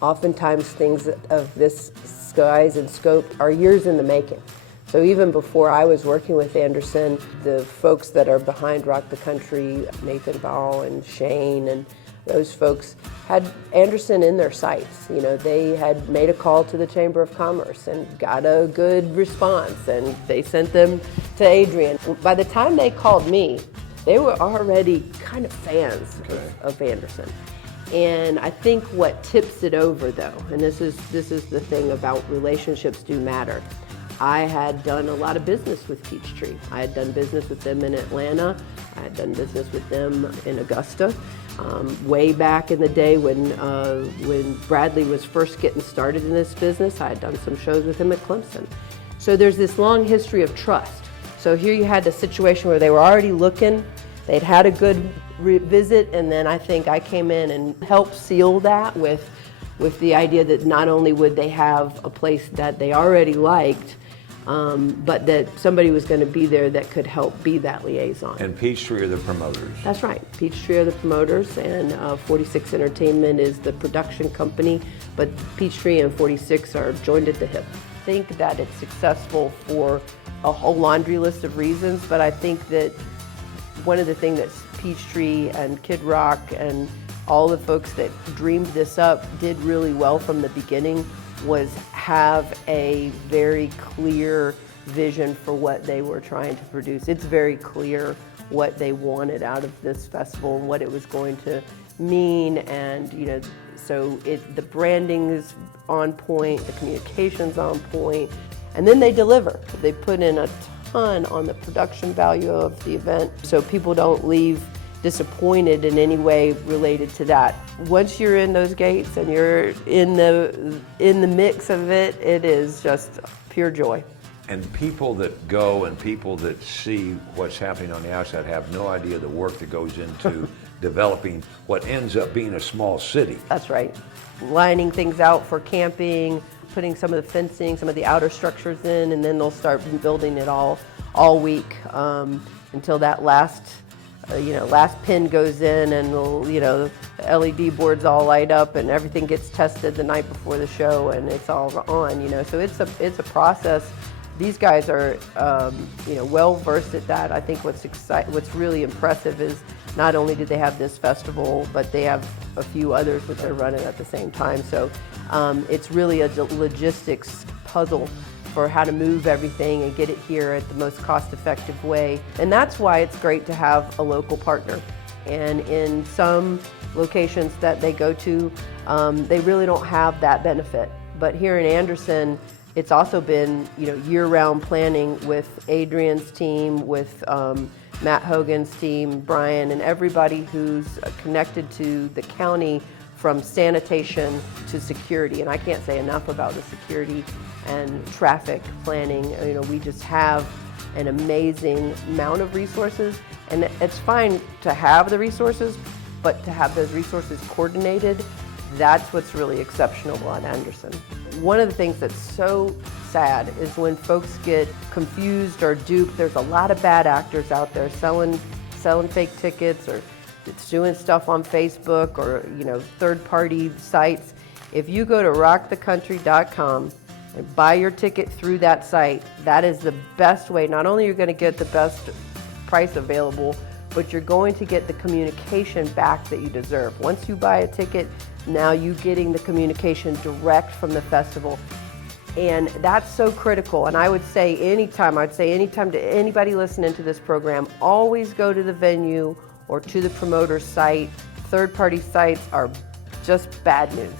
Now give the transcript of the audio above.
Oftentimes things of this size and scope are years in the making. So even before I was working with Anderson, the folks that are behind Rock the Country, Nathan Ball and Shane and those folks had Anderson in their sights. You know, they had made a call to the Chamber of Commerce and got a good response, and they sent them to Adrian. By the time they called me, they were already kind of fans of Anderson. And I think what tips it over, though, and this is the thing about relationships do matter. I had done a lot of business with Peachtree. I had done business with them in Atlanta. I had done business with them in Augusta. Way back in the day when Bradley was first getting started in this business, I had done some shows with him at Clemson. So there's this long history of trust. So here you had a situation where they were already looking, they'd had a good visit, and then I think I came in and helped seal that with the idea that not only would they have a place that they already liked, but that somebody was going to be there that could help be that liaison. And Peachtree are the promoters. That's right. Peachtree are the promoters, and 46 Entertainment is the production company, but Peachtree and 46 are joined at the hip. I think that it's successful for a whole laundry list of reasons, but I think that one of the things that Peachtree and Kid Rock and all the folks that dreamed this up did really well from the beginning was have a very clear vision for what they were trying to produce. It's very clear what they wanted out of this festival and what it was going to mean, and you know, so the branding is on point, the communication's on point, and then they deliver. They put in a ton on the production value of the event, so people don't leave disappointed in any way related to that. Once you're in those gates and you're in the mix of it, it is just pure joy. And people that go and people that see what's happening on the outside have no idea the work that goes into developing what ends up being a small city. That's right. Lining things out for camping, putting some of the fencing, some of the outer structures in, and then they'll start building it all week until that last pin goes in, and the LED boards all light up and everything gets tested the night before the show and it's all on, so it's a process. These guys are well versed at that. I think what's really impressive is not only do they have this festival, but they have a few others that they're running at the same time. So it's really a logistics puzzle for how to move everything and get it here at the most cost-effective way. And that's why it's great to have a local partner. And in some locations that they go to, they really don't have that benefit. But here in Anderson, it's also been year-round planning with Adrian's team, with Matt Hogan's team, Brian, and everybody who's connected to the county, from sanitation to security. And I can't say enough about the security and traffic planning. We just have an amazing amount of resources, and it's fine to have the resources, but to have those resources coordinated, that's what's really exceptional at Anderson. One of the things that's so sad is when folks get confused or duped. There's a lot of bad actors out there selling fake tickets, or it's doing stuff on Facebook or third-party sites. If you go to rockthecountry.com and buy your ticket through that site, that is the best way. Not only are you going to get the best price available, but you're going to get the communication back that you deserve. Once you buy a ticket, now you're getting the communication direct from the festival. And that's so critical. And I would say anytime to anybody listening to this program, always go to the venue or to the promoter's site. Third-party sites are just bad news.